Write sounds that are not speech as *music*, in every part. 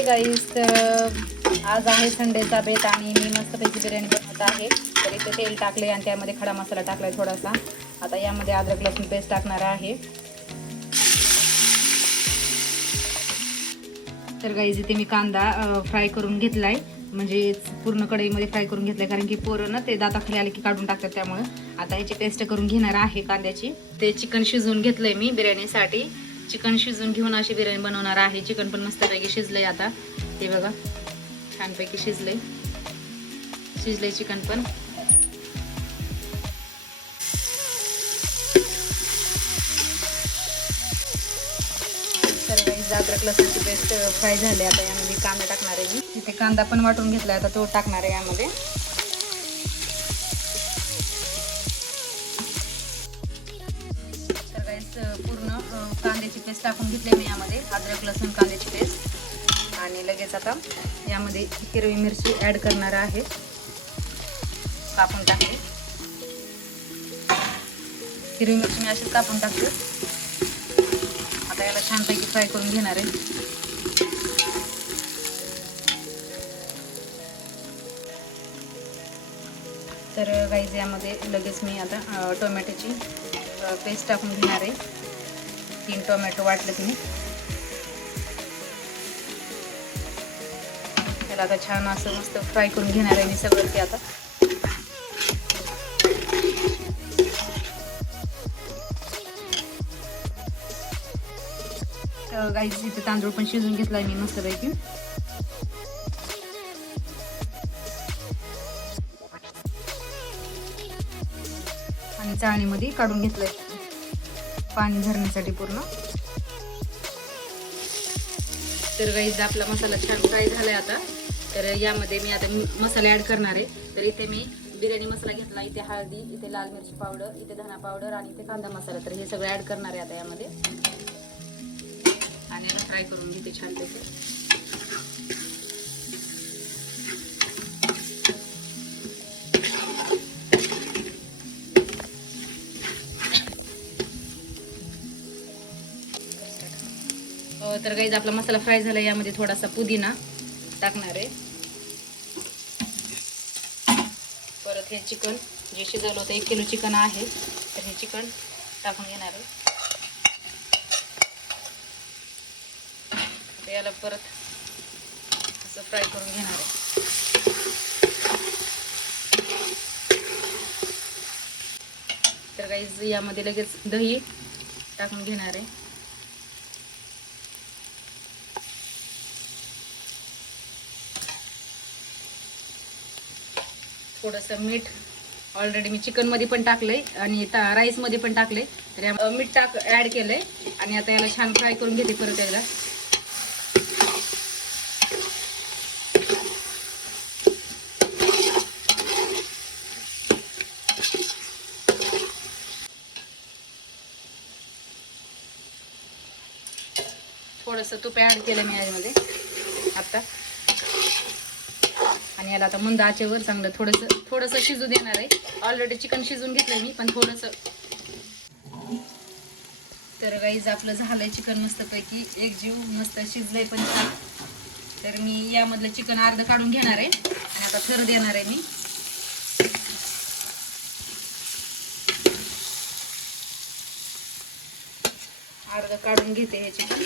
Hi guys तर आज आहे संडेचा बेत आणि मी मस्तपैकी बिर्याणी बनवत आहे. तर इथे तेल टाकले आणि त्यामध्ये खडा मसाला टाकलाय थोडासा. आता यामध्ये अद्रक लसूण पेस्ट टाकणार आहे. तर गाईज इथे मी कांदा फ्राय करून घेतलाय. म्हणजे पूर्ण कढईमध्ये फ्राय करून घेतलाय कारण की पोरं ना ते दाताखाली आले की काढून टाकतात त्यामुळं. आता ह्याची पेस्ट करून घेणार आहे कांद्याची. ते चिकन शिजवून घेतलंय मी बिर्याणीसाठी. चिकन शिजून घेऊन अशी बिर्याणी बनवणार आहे. चिकन पण मस्तपैकी शिजलंय आता. ते बघा छानपैकी शिजलंय. शिजलंय चिकन पण. अद्रक लसणाची पेस्ट फ्राय झाली. आता यामध्ये कांदा टाकणार आहे मी. इथे कांदा पण वाटून घेतला आता तो टाकणार आहे यामध्ये. कांद्याची पेस्ट टाकून घेतली मी यामध्ये. अद्रक लसूण कांद्याची पेस्ट आणि लगेच आता यामध्ये हिरवी मिरची ॲड करणार आहे. कापून टाकते. हिरवी मिरची मी अशीच कापून टाकते. आता याला छानपैकी फ्राय करून घेणार आहे. तर गाईज यामध्ये लगेच मी आता टोमॅटोची पेस्ट टाकून घेणार आहे. तीन टोमॅटो वाटलं तुम्ही. त्याला आता छान असं मस्त फ्राय करून घेणार आहे मी सगळं ते आता. गाईज इथे तांदूळ पण शिजून घेतलाय मी मस्तपैकी. आणि चाळणीमध्ये काढून घेतलंय. पाणी धरण्यासाठी पूर्ण. तर गाईज आपला मसाला छान फ्राय झालाय आता. तर यामध्ये मी आता मसाले ॲड करणार आहे. तर इथे मी बिर्याणी मसाला घेतला इथे हळदी इथे लाल मिरची पावडर इथे धना पावडर आणि इथे कांदा मसाला. तर हे सगळं ॲड करणार आहे आता यामध्ये. आणि फ्राय करून घेते छान त्याचे तर गाईज आपला मसाला फ्राय झाला. यामध्ये थोडासा पुदिना टाकणार आहे. परत हे चिकन जे शिजवलं होतं एक किलो चिकन आहे. तर हे चिकन टाकून घेणार आहे. याला परत असं फ्राय करून घेणार आहे. तर गाईज यामध्ये लगेच दही टाकून घेणार आहे. थोडंसं मीठ ऑलरेडी मी चिकनमध्ये पण टाकलंय आणि ता राईसमध्ये पण टाकले तर मीठ टाक ॲड केलंय. आणि आता याला छान फ्राय करून घेते परत याला. थोडंसं तूप ॲड केलं मी याच्यामध्ये. आता. आणि याला आता मंद आचेवर चांगलं थोडंसं थोडंसं शिजू देणार आहे. ऑलरेडी चिकन शिजून घेतलंय मी पण थोडंसं. तर गाईज आपलं झालंय चिकन मस्तपैकी. एक जीव मस्त शिजलंय पण तर मी यामधलं चिकन अर्ध काढून घेणार आहे. आणि आता थर देणार आहे मी. अर्ध काढून घेते हे चिकन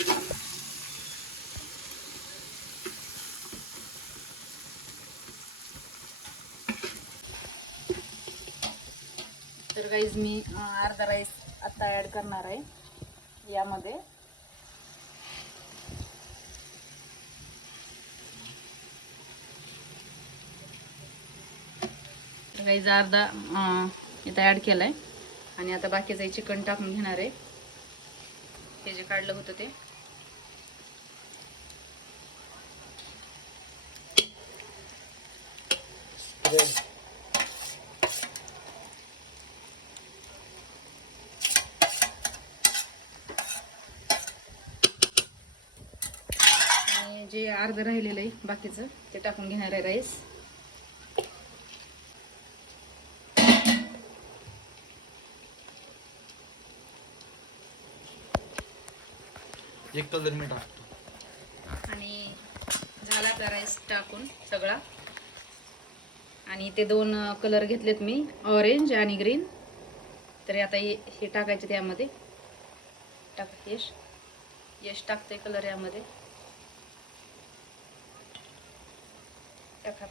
तर गाईज मी अर्धा राईस आता ॲड करणार आहे. यामध्ये. तर गाईज अर्धा इथं ॲड केलाय. आणि आता बाकीचं चिकन टाकून घेणार आहे. हे जे काढलं होतं ते. Yeah जे अर्ध राहिलेलं आहे बाकीचं. ते टाकून घेणार आहे राईस. एक कलर मी टाकतो. आणि आता राईस टाकून सगळा. आणि ते दोन कलर घेतलेत मी ऑरेंज आणि ग्रीन. तर आता हे हे टाकायचे त्यामध्ये. टाक यश. यश टाकते कलर यामध्ये. टाका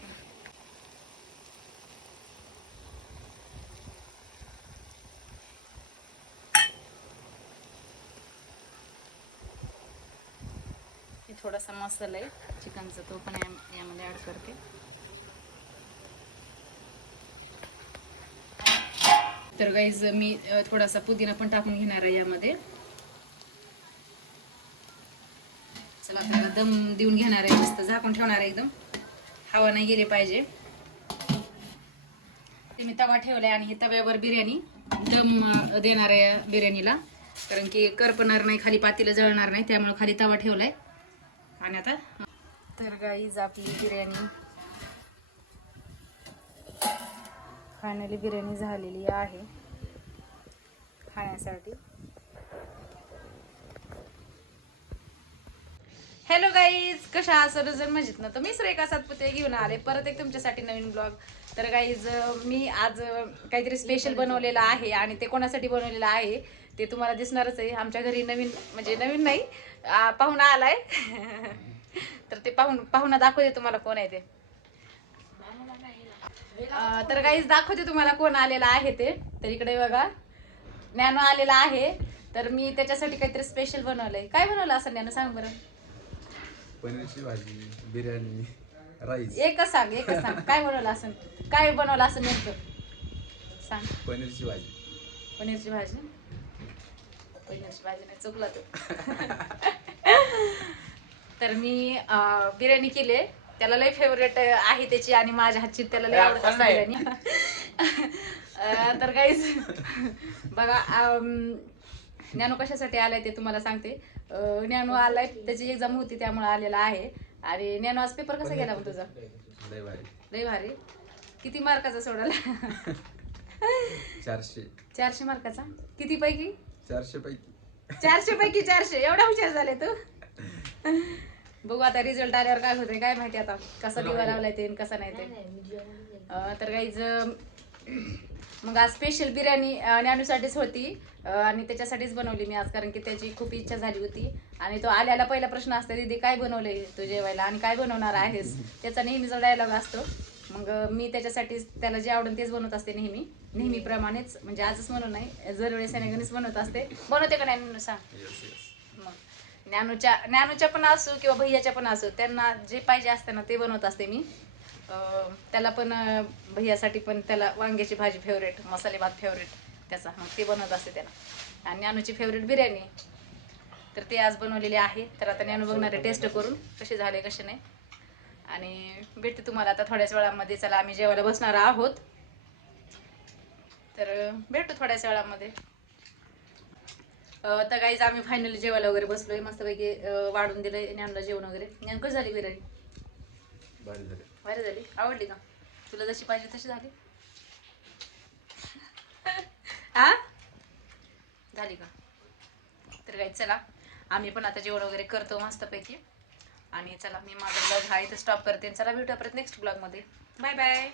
थोडासा मसाला आहे चिकनचा तो पण यामध्ये ॲड करते. तर गाईज मी थोडासा पुदिना पण टाकून घेणार आहे यामध्ये. चला दम देऊन घेणार आहे मस्त झाकून ठेवणार आहे एकदम. हवा नाही गेली पाहिजे. ते मी तवा ठेवलाय आणि हे तव्यावर बिर्याणी दम देणार आहे बिर्याणीला. कारण की करपणार नाही खाली पातीला जळणार नाही त्यामुळे खाली तवा ठेवलाय. आणि आता तर गाईज आपली बिर्याणी. फायनली बिर्याणी झालेली आहे खाण्यासाठी. हॅलो गाईज कशा आहात? सर्वजण मजेत ना? तर मी श्रेका सातपुते घेऊन आले. परत एक तुमच्यासाठी नवीन ब्लॉग तर गाईज मी आज काहीतरी स्पेशल बनवलेलं आहे आणि ते कोणासाठी बनवलेलं आहे ते तुम्हाला दिसणारच आहे. आमच्या घरी नवीन म्हणजे नवीन नाही पाहुणा आलाय. *laughs* तर ते पाहुण पाहुणा दाखवते तुम्हाला कोण आहे ते. तर गाईज दाखवते तुम्हाला कोण आलेला आहे ते. तर इकडे बघा ज्ञानो आलेला आहे. तर मी त्याच्यासाठी काहीतरी स्पेशल बनवलंय. काय बनवलं असं ज्ञानो सांग बरं. पनीरची भाजी बिर्याणी राईस. एकच सांग एकच सांग. काय बनवलं असं? काय बनवलं असं नेमकं? सांग. पनीरची भाजी. पनीरची भाजी? पनीरची भाजी नाही चुकला तू. *laughs* तर मी अं, बिर्याणी केली त्याला लय फेवरेट आहे त्याची आणि माझ्या हातची त्याला लय आवडत असते बिर्याणी. *laughs* अं, तर काहीच *laughs* बघा अं, *laughs* ज्ञानू कशासाठी आलाय ते तुम्हाला सांगते. अं, ज्ञानू आलाय त्याची एक्झाम होती त्यामुळे आलेला आहे. आणि ज्ञानू आज पेपर कसा गेला मग तुझा? लय भारी. लय भारी. किती मार्काचा सोडवला *laughs* चारशे. चारशे मार्काचा? किती पैकी? चारशे पैकी. चारशे पैकी *laughs* चारशे. एवढा हुशार झाले तू? बघू आता रिझल्ट आल्यावर काय होतंय काय माहिती आता? कसा दिवा लावलाय ते आणि कसा नाही ते. अं, तर काहीच मग आज स्पेशल बिर्याणी ज्ञानूसाठीच होती. आणि त्याच्यासाठीच बनवली मी आज कारण की त्याची खूप इच्छा झाली होती. आणि तो आल्याला पहिला प्रश्न असतो दीदी काय बनवलंय तू जेवायला? आणि काय बनवणार आहेस? त्याचा नेहमीचा डायलॉग असतो. मग मी त्याच्यासाठी त्याला जे आवडेल तेच बनवत असते नेहमी. नेहमीप्रमाणेच म्हणजे आजच म्हणून नाही जर वेळेस बनवत असते. बनवते का नाही सांग. मग ज्ञानूच्या ज्ञानूच्या पण असो किंवा भैयाच्या पण असो त्यांना जे पाहिजे असतं ना ते बनवत असते मी. त्याला पण भैयासाठी पण त्याला वांग्याची भाजी फेवरेट मसाले भात फेवरेट त्याचा. मग ते बनवत असते त्याला. आणि ज्ञानूची फेवरेट बिर्याणी. तर ते आज बनवलेली आहे. तर आता ज्ञानू बघणारे टेस्ट करून कसे झाले कसे नाही. आणि भेटते तुम्हाला आता थोड्याच वेळामध्ये. चला आम्ही जेवायला बसणार आहोत. तर भेटू थोड्याच वेळामध्ये. तर काहीच आम्ही फायनली जेवायला वगैरे बसलोय. मस्तपैकी वाढून दिलंय ज्ञानला जेवण वगैरे. ज्ञान कसं झाली बिर्याणी? भारी झाली. आवडली का? तुला जशी पाहिजे तशी झाली. हा? झाली का? तर काय चला. आम्ही पण आता जेवण वगैरे करतो मस्तपैकी. आणि चला मी माझा ब्लॉग हा इथं स्टॉप करते. चला भेटूया परत नेक्स्ट ब्लॉगमध्ये बाय बाय